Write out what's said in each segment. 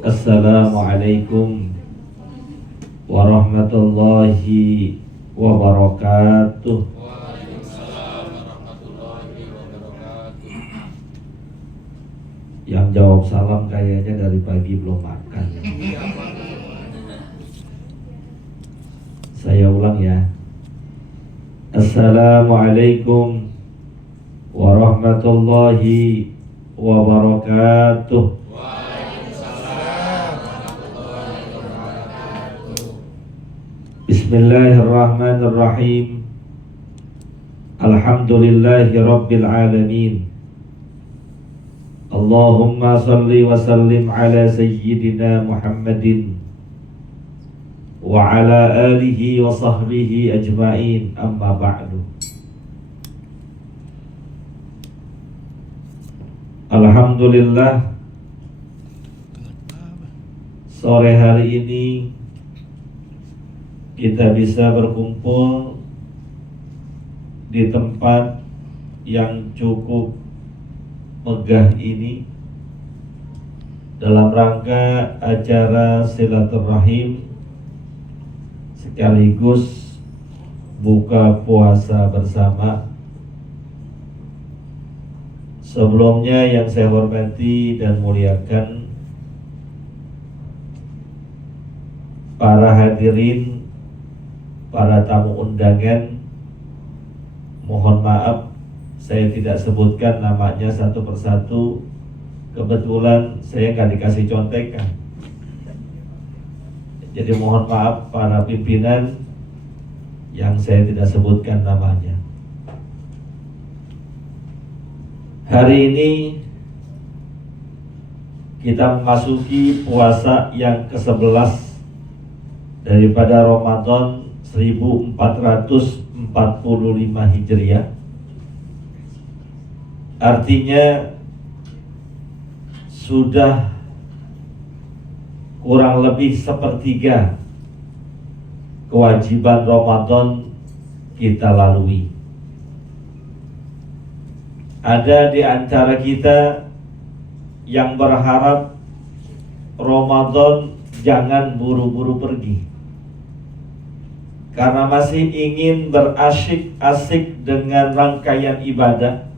Assalamualaikum warahmatullahi wabarakatuh. Waalaikumsalam warahmatullahi wabarakatuh. Yang jawab salam kayaknya dari pagi belum makan. Saya ulang ya. Assalamualaikum warahmatullahi wabarakatuh. Bismillahirrahmanirrahim. Alhamdulillahi rabbil alamin. Allahumma salli wa sallim ala sayyidina Muhammadin wa ala alihi wa sahbihi ajma'in, amma ba'du. Alhamdulillah, sore hari ini kita bisa berkumpul di tempat yang cukup megah ini dalam rangka acara silaturahim sekaligus buka puasa bersama. Sebelumnya yang saya hormati dan muliakan para hadirin, para tamu undangan, mohon maaf saya tidak sebutkan namanya satu persatu. Kebetulan saya nggak dikasih contekan. Jadi mohon maaf para pimpinan yang saya tidak sebutkan namanya. Hari ini kita memasuki puasa yang ke-11 daripada Ramadan 1445 Hijriah. Artinya sudah kurang lebih sepertiga kewajiban Ramadan kita lalui. Ada di antara kita yang berharap Ramadan jangan buru-buru pergi, karena masih ingin berasyik-asyik dengan rangkaian ibadah,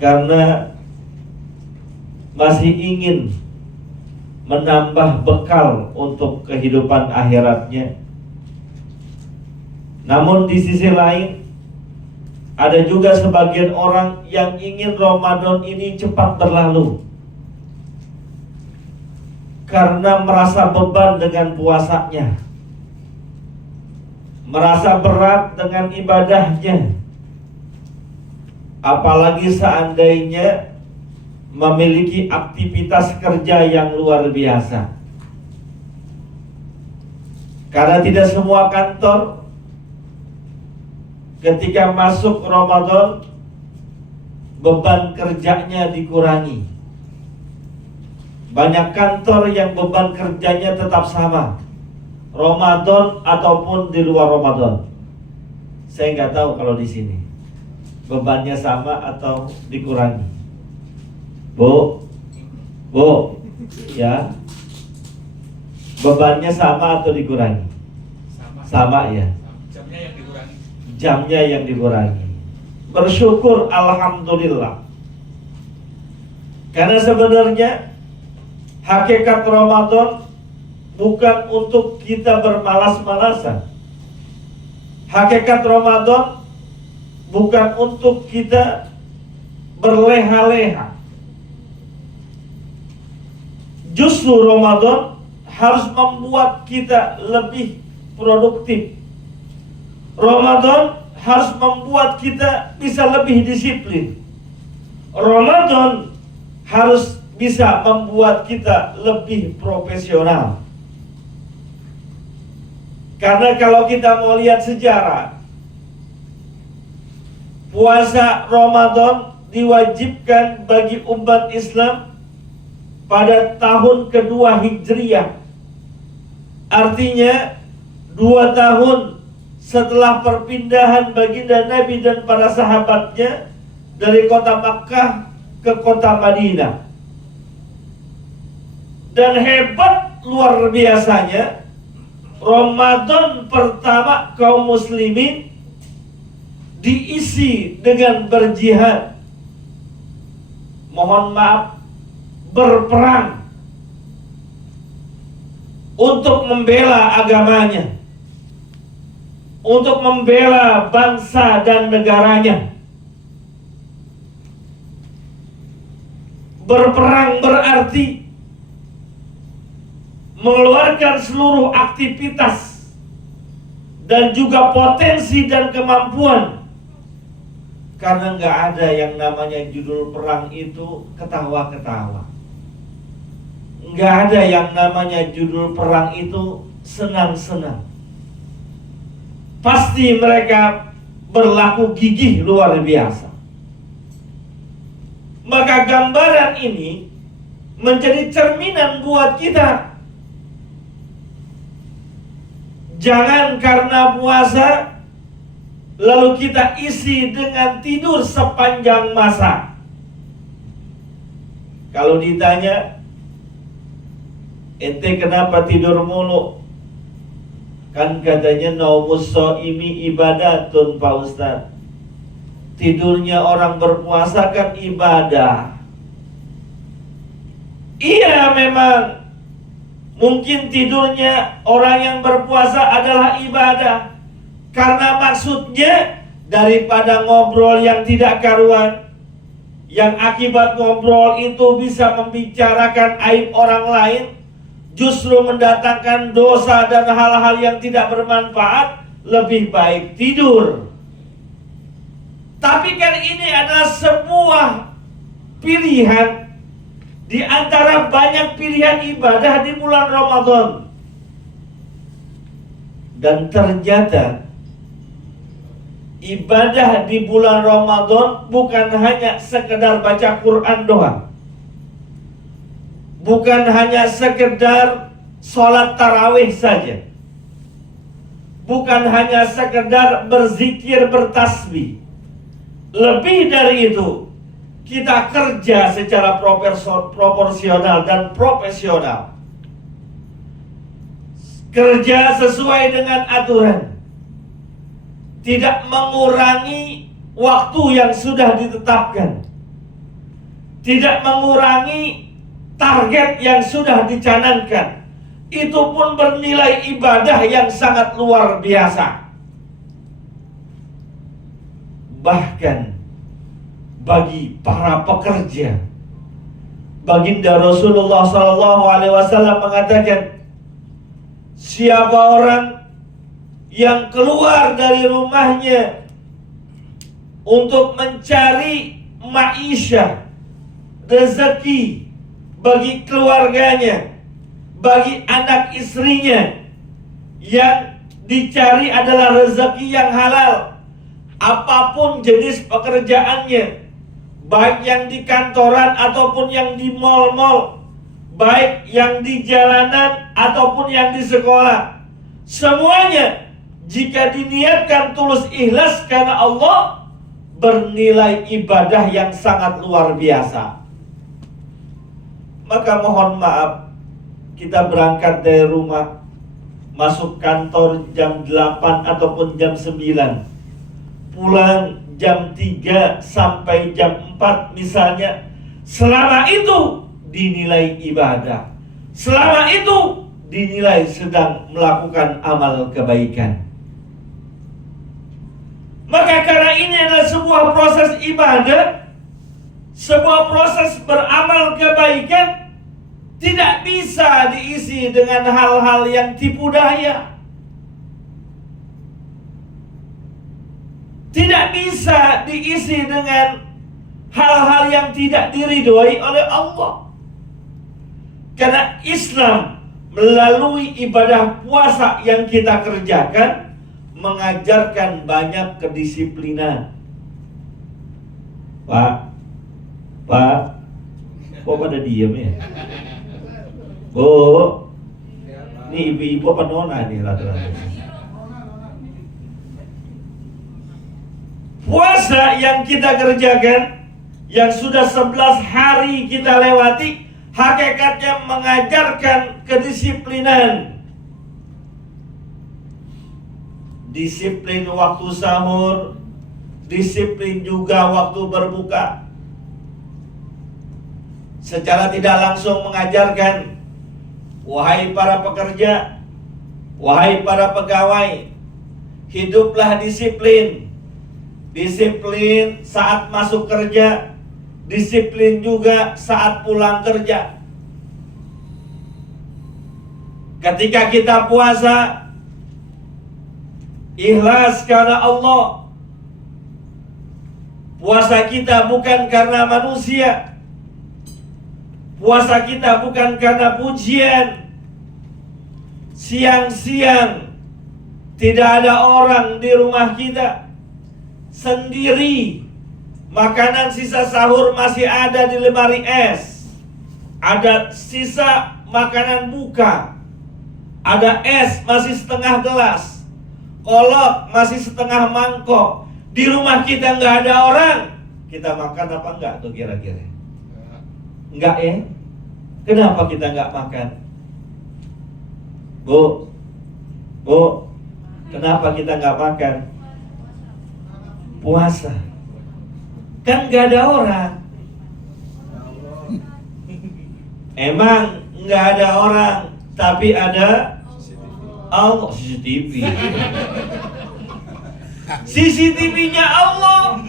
karena masih ingin menambah bekal untuk kehidupan akhiratnya. Namun di sisi lain, ada juga sebagian orang yang ingin Ramadan ini cepat berlalu karena merasa beban dengan puasanya, merasa berat dengan ibadahnya, apalagi seandainya memiliki aktivitas kerja yang luar biasa. Karena tidak semua kantor ketika masuk Ramadan beban kerjanya dikurangi. Banyak kantor yang beban kerjanya tetap sama, Ramadan ataupun di luar Ramadan. Saya nggak tahu kalau di sini bebannya sama atau dikurangi. Bu, ya, bebannya sama atau dikurangi? Sama ya. Jamnya yang dikurangi. Bersyukur, alhamdulillah. Karena sebenarnya hakikat Ramadan bukan untuk kita bermalas-malasan. Hakikat Ramadan bukan untuk kita berleha-leha. Justru Ramadan harus membuat kita lebih produktif. Ramadan harus membuat kita bisa lebih disiplin. Ramadan harus bisa membuat kita lebih profesional. Karena kalau kita mau lihat sejarah, puasa Ramadan diwajibkan bagi umat Islam pada tahun kedua Hijriah. Artinya 2 tahun setelah perpindahan baginda Nabi dan para sahabatnya dari kota Makkah ke kota Madinah. Dan hebat luar biasanya, Ramadan pertama kaum muslimin diisi dengan berjihad. Mohon maaf, berperang untuk membela agamanya, untuk membela bangsa dan negaranya. Berperang berarti mengeluarkan seluruh aktivitas dan juga potensi dan kemampuan. Karena nggak ada yang namanya judul perang itu ketawa-ketawa. Nggak ada yang namanya judul perang itu senang-senang. Pasti mereka berlaku gigih luar biasa. Maka gambaran ini menjadi cerminan buat kita. Jangan karena puasa lalu kita isi dengan tidur sepanjang masa. Kalau ditanya, ente kenapa tidur mulu? Kan katanya naumus shaimi ibadatun Pak Ustaz. Tidurnya orang berpuasa kan ibadah. Iya memang, mungkin tidurnya orang yang berpuasa adalah ibadah. Karena maksudnya daripada ngobrol yang tidak karuan, yang akibat ngobrol itu bisa membicarakan aib orang lain, justru mendatangkan dosa dan hal-hal yang tidak bermanfaat, lebih baik tidur. Tapi kan ini adalah sebuah pilihan di antara banyak pilihan ibadah di bulan Ramadan. Dan ternyata ibadah di bulan Ramadan bukan hanya sekedar baca Quran doang, bukan hanya sekedar sholat tarawih saja, bukan hanya sekedar berzikir bertasbih. Lebih dari itu, kita kerja secara proporsional dan profesional, kerja sesuai dengan aturan, tidak mengurangi waktu yang sudah ditetapkan, tidak mengurangi target yang sudah dicanangkan. Itu pun bernilai ibadah yang sangat luar biasa. Bahkan bagi para pekerja, baginda Rasulullah SAW mengatakan, siapa orang yang keluar dari rumahnya untuk mencari ma'isyah, rezeki bagi keluarganya, bagi anak istrinya, yang dicari adalah rezeki yang halal, apapun jenis pekerjaannya, baik yang di kantoran ataupun yang di mal-mal, baik yang di jalanan ataupun yang di sekolah, semuanya jika diniatkan tulus ikhlas karena Allah, bernilai ibadah yang sangat luar biasa. Maka mohon maaf, kita berangkat dari rumah, masuk kantor jam 8 ataupun jam 9, pulang jam 3 sampai jam 4 misalnya. Selama itu dinilai ibadah, selama itu dinilai sedang melakukan amal kebaikan. Maka karena ini adalah sebuah proses ibadah, sebuah proses beramal kebaikan, tidak bisa diisi dengan hal-hal yang tipu daya. Tidak bisa diisi dengan hal-hal yang tidak diridhoi oleh Allah. Karena Islam melalui ibadah puasa yang kita kerjakan mengajarkan banyak kedisiplinan. Pak, kok pada diem ya? Oh, ini ibu-ibu apa nona nih rata-rata? Puasa yang kita kerjakan, yang sudah 11 hari kita lewati, hakikatnya mengajarkan kedisiplinan. Disiplin waktu sahur, disiplin juga waktu berbuka. Secara tidak langsung mengajarkan, wahai para pekerja, wahai para pegawai, hiduplah disiplin. Disiplin saat masuk kerja, disiplin juga saat pulang kerja. Ketika kita puasa, ikhlas karena Allah. Puasa kita bukan karena manusia. Puasa kita bukan karena pujian. Siang-siang tidak ada orang di rumah kita, sendiri. Makanan sisa sahur masih ada di lemari es. Ada sisa makanan buka. Ada es masih setengah gelas. Kolak masih setengah mangkok. Di rumah kita nggak ada orang. Kita makan apa enggak tuh kira-kira? Enggak ya? Kenapa kita enggak makan? Bu, kenapa kita enggak makan? Puasa. Kan enggak ada orang. Emang enggak ada orang, tapi ada Allah. CCTV. CCTV-nya Allah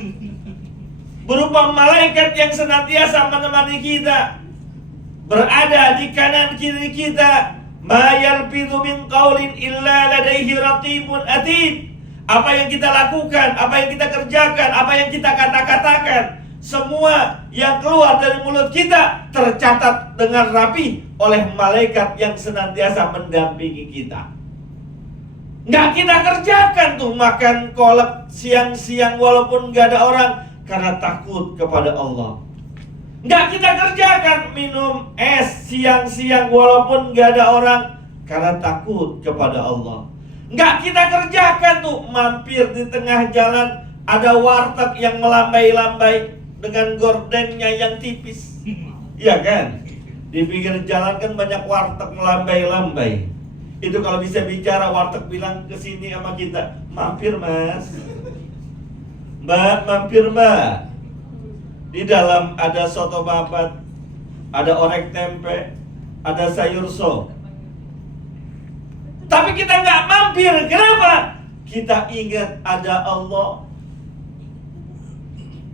berupa malaikat yang senantiasa menemani kita, berada di kanan kiri kita. Ma yalfidhu min qaulin illa ladaihi raqibun atid. Apa yang kita lakukan, apa yang kita kerjakan, apa yang kita kata-katakan, semua yang keluar dari mulut kita tercatat dengan rapi oleh malaikat yang senantiasa mendampingi kita. Nggak kita kerjakan tuh makan kolak siang-siang walaupun nggak ada orang, karena takut kepada Allah. Nggak kita kerjakan minum es siang-siang walaupun nggak ada orang, karena takut kepada Allah. Nggak kita kerjakan tuh mampir di tengah jalan ada warteg yang melambai-lambai dengan gordennya yang tipis. Iya kan? Di pinggir jalan kan banyak warteg melambai-lambai. Itu kalau bisa bicara, warteg bilang ke sini sama kita, mampir mas, mbak, mampir mbak. Di dalam ada soto babat, ada orek tempe, ada sayur sop. Tapi kita nggak mampir. Kenapa? Kita ingat ada Allah.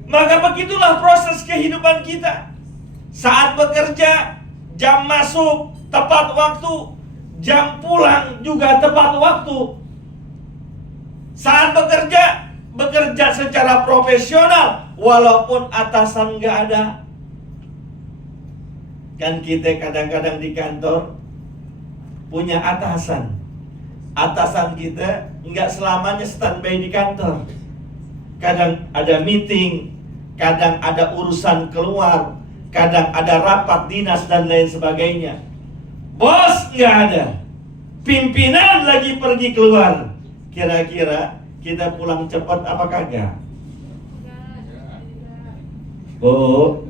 Maka begitulah proses kehidupan kita. Saat bekerja, jam masuk tepat waktu, jam pulang juga tepat waktu. Saat bekerja secara profesional, walaupun atasan nggak ada. Kan kita kadang-kadang di kantor punya atasan. Atasan kita nggak selamanya standby di kantor. Kadang ada meeting, kadang ada urusan keluar, kadang ada rapat dinas dan lain sebagainya. Bos nggak ada, pimpinan lagi pergi keluar. Kira-kira kita pulang cepat apa kagak? Bu,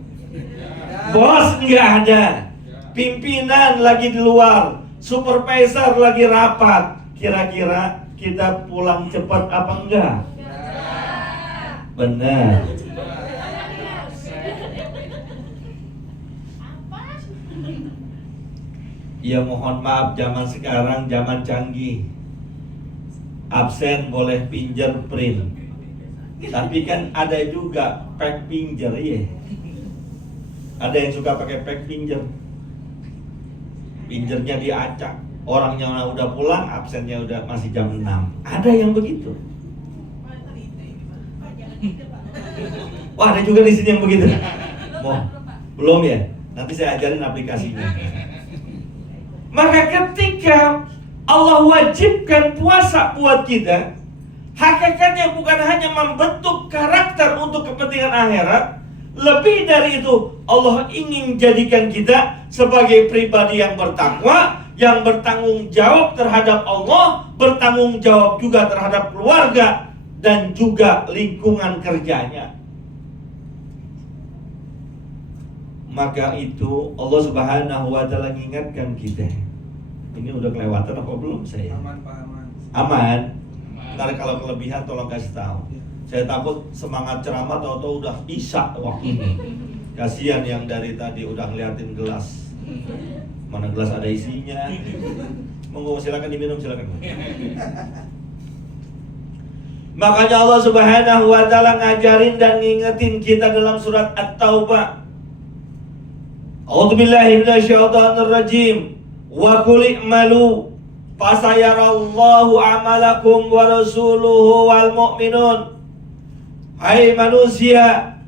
bos nggak ada, pimpinan lagi di luar, supervisor lagi rapat. Kira-kira kita pulang cepat apa enggak? Benar. Ya mohon maaf, zaman sekarang zaman canggih. Absen boleh fingerprint. Tapi kan ada juga pack finger, ya. Ada yang suka pakai pack finger. Fingernya diacak. Orangnya udah pulang, absennya udah masih jam 6. Ada yang begitu. Wah, ada juga di sini yang begitu. Oh, belum ya? Nanti saya ajarin aplikasinya. Maka ketika Allah wajibkan puasa buat kita, hakikatnya bukan hanya membentuk karakter untuk kepentingan akhirat. Lebih dari itu, Allah ingin jadikan kita sebagai pribadi yang bertakwa, yang bertanggung jawab terhadap Allah, bertanggung jawab juga terhadap keluarga dan juga lingkungan kerjanya. Maka itu Allah Subhanahu wa Ta'ala mengingatkan kita. Ini udah kelewatan apa belum saya? Aman Pak, aman. Aman. Ntar kalau kelebihan tolong kasih tahu. Saya takut semangat ceramah tahu-tahu udah isya waktu ini. Kasihan yang dari tadi udah ngeliatin gelas. Mana gelas ada isinya? Monggo silakan diminum, silakan. Makanya Allah Subhanahu wa Ta'ala ngajarin dan ngingetin kita dalam surat At-Taubah. A'udzubillahi minasyaitonir rajim. Wa qul i'malu fasayarallahu amalakum wa rasuluhu wal mu'minun. Hai manusia,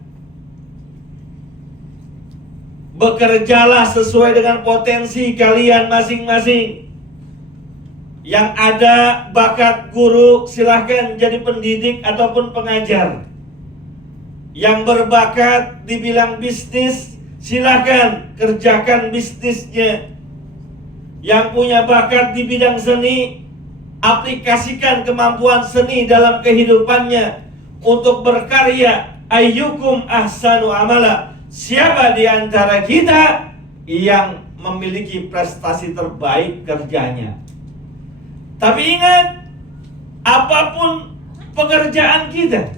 bekerjalah sesuai dengan potensi kalian masing-masing. Yang ada bakat guru silahkan jadi pendidik ataupun pengajar. Yang berbakat dibilang bisnis, silahkan kerjakan bisnisnya. Yang punya bakat di bidang seni, aplikasikan kemampuan seni dalam kehidupannya untuk berkarya. Ayyukum ahsanu amala. Siapa di antara kita yang memiliki prestasi terbaik kerjanya? Tapi ingat, apapun pekerjaan kita,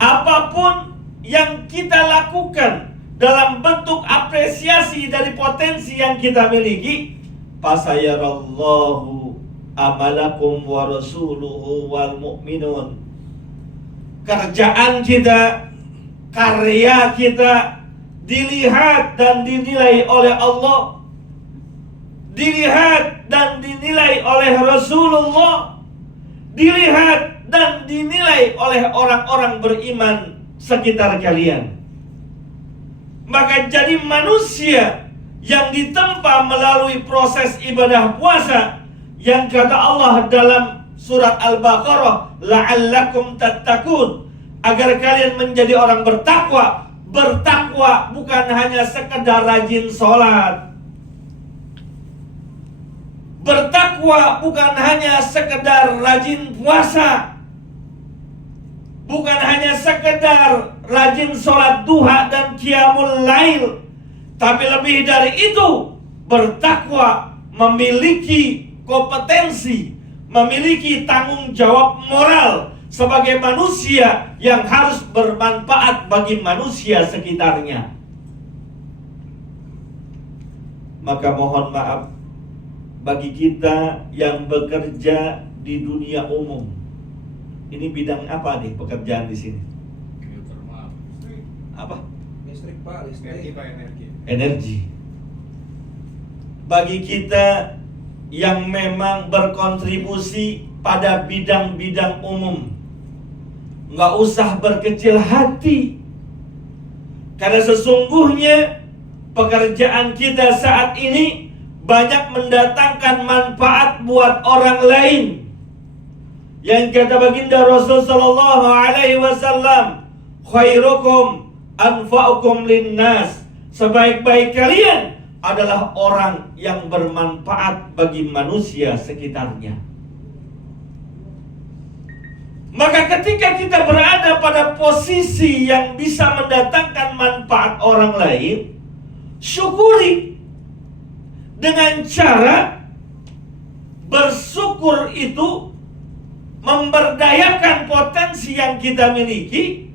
apapun yang kita lakukan dalam bentuk apresiasi dari potensi yang kita miliki, fasayarallahu amalakum wa rasuluhu wal mu'minun. Kerjaan kita, karya kita dilihat dan dinilai oleh Allah, dilihat dan dinilai oleh Rasulullah, dilihat dan dinilai oleh orang-orang beriman sekitar kalian. Maka jadi manusia yang ditempa melalui proses ibadah puasa yang kata Allah dalam surat Al-Baqarah, la'allakum tattaqun, agar kalian menjadi orang bertakwa. Bertakwa bukan hanya sekedar rajin sholat. Bertakwa bukan hanya sekedar rajin puasa. Bukan hanya sekedar rajin sholat duha dan qiyamul lail. Tapi lebih dari itu, bertakwa memiliki kompetensi, memiliki tanggung jawab moral sebagai manusia yang harus bermanfaat bagi manusia sekitarnya. Maka mohon maaf bagi kita yang bekerja di dunia umum. Ini bidang apa nih pekerjaan di sini? Geothermal. Apa? Listrik Pak, listrik. Energi. Bagi kita yang memang berkontribusi pada bidang-bidang umum, nggak usah berkecil hati, karena sesungguhnya pekerjaan kita saat ini banyak mendatangkan manfaat buat orang lain. Yang kata baginda Rasul sallallahu alaihi wasallam, khairukum anfa'ukum linnas. Sebaik-baik kalian adalah orang yang bermanfaat bagi manusia sekitarnya. Maka ketika kita berada pada posisi yang bisa mendatangkan manfaat orang lain, syukuri dengan cara bersyukur itu memberdayakan potensi yang kita miliki,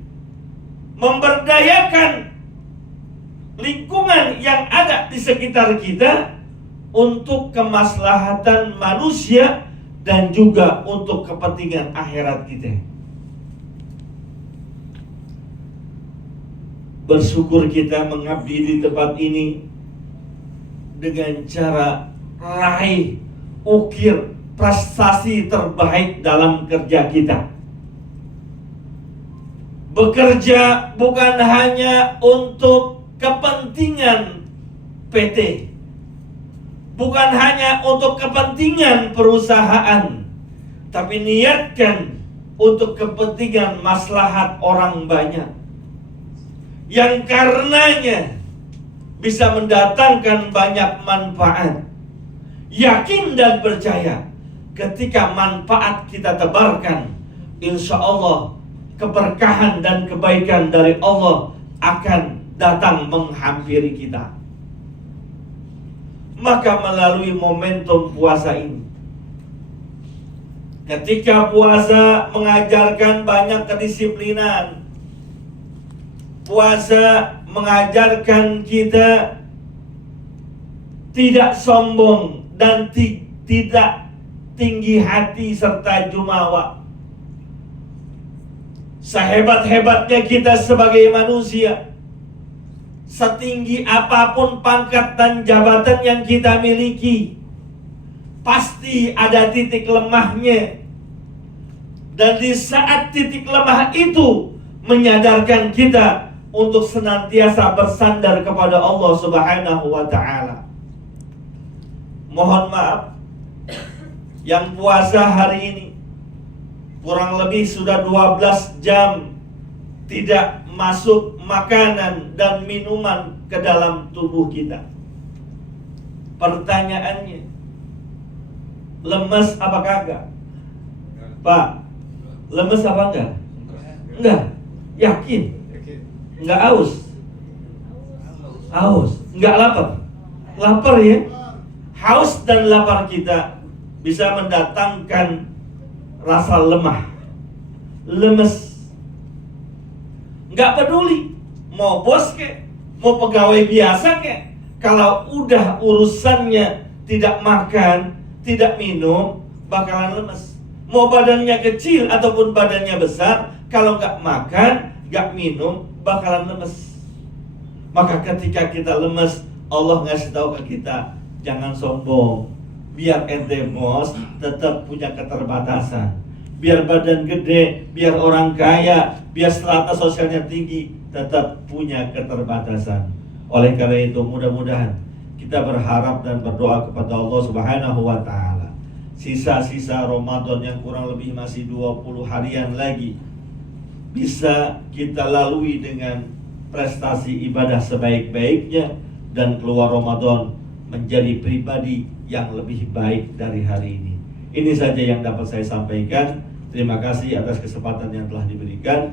memberdayakan lingkungan yang ada di sekitar kita untuk kemaslahatan manusia dan juga untuk kepentingan akhirat kita. Bersyukur kita mengabdi di tempat ini dengan cara raih, ukir prestasi terbaik dalam kerja kita. Bekerja bukan hanya untuk kepentingan PT, bukan hanya untuk kepentingan perusahaan, tapi niatkan untuk kepentingan maslahat orang banyak, yang karenanya bisa mendatangkan banyak manfaat. Yakin dan percaya, ketika manfaat kita tebarkan, insya Allah keberkahan dan kebaikan dari Allah akan datang menghampiri kita. Maka melalui momentum puasa ini, ketika puasa mengajarkan banyak kedisiplinan, puasa mengajarkan kita tidak sombong dan tidak tinggi hati serta jumawa. Sehebat-hebatnya kita sebagai manusia, setinggi apapun pangkat dan jabatan yang kita miliki, pasti ada titik lemahnya. Dan di saat titik lemah itu menyadarkan kita untuk senantiasa bersandar kepada Allah Subhanahu wa ta'ala. Mohon maaf, yang puasa hari ini kurang lebih sudah 12 jam tidak masuk makanan dan minuman ke dalam tubuh kita. Pertanyaannya, lemes apa kagak? Pak, lemes apa enggak? Enggak. Yakin? Enggak haus? Haus. Enggak lapar? Lapar ya? Haus dan lapar kita bisa mendatangkan rasa lemah, lemes. Enggak peduli mau bos kek, mau pegawai biasa kek, kalau udah urusannya tidak makan, tidak minum, bakalan lemes. Mau badannya kecil ataupun badannya besar, kalau nggak makan, nggak minum, bakalan lemes. Maka ketika kita lemes, Allah ngasih tahu ke kita, jangan sombong. Biar ente bos tetap punya keterbatasan. Biar badan gede, biar orang kaya, biar strata sosialnya tinggi, tetap punya keterbatasan. Oleh karena itu mudah-mudahan kita berharap dan berdoa kepada Allah Subhanahu wa ta'ala, sisa-sisa Ramadan yang kurang lebih masih 20 harian lagi bisa kita lalui dengan prestasi ibadah sebaik-baiknya, dan keluar Ramadan menjadi pribadi yang lebih baik dari hari ini. Ini saja yang dapat saya sampaikan. Terima kasih atas kesempatan yang telah diberikan.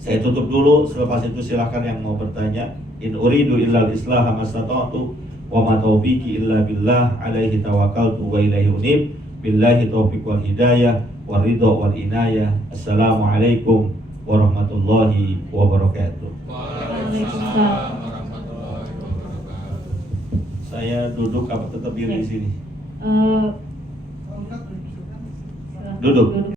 Saya tutup dulu, selepas itu silakan yang mau bertanya. In uridu illal islaha mastata'tu wa ma taufiqi illa billah, alaihi tawakkaltu wa ilaihi unib. Billahi taufiq wal hidayah wa ridha wal inayah. Assalamualaikum warahmatullahi wabarakatuh. Waalaikumsalam warahmatullahi wabarakatuh. Saya duduk apa tetap diri di sini? Duduk. Duduk.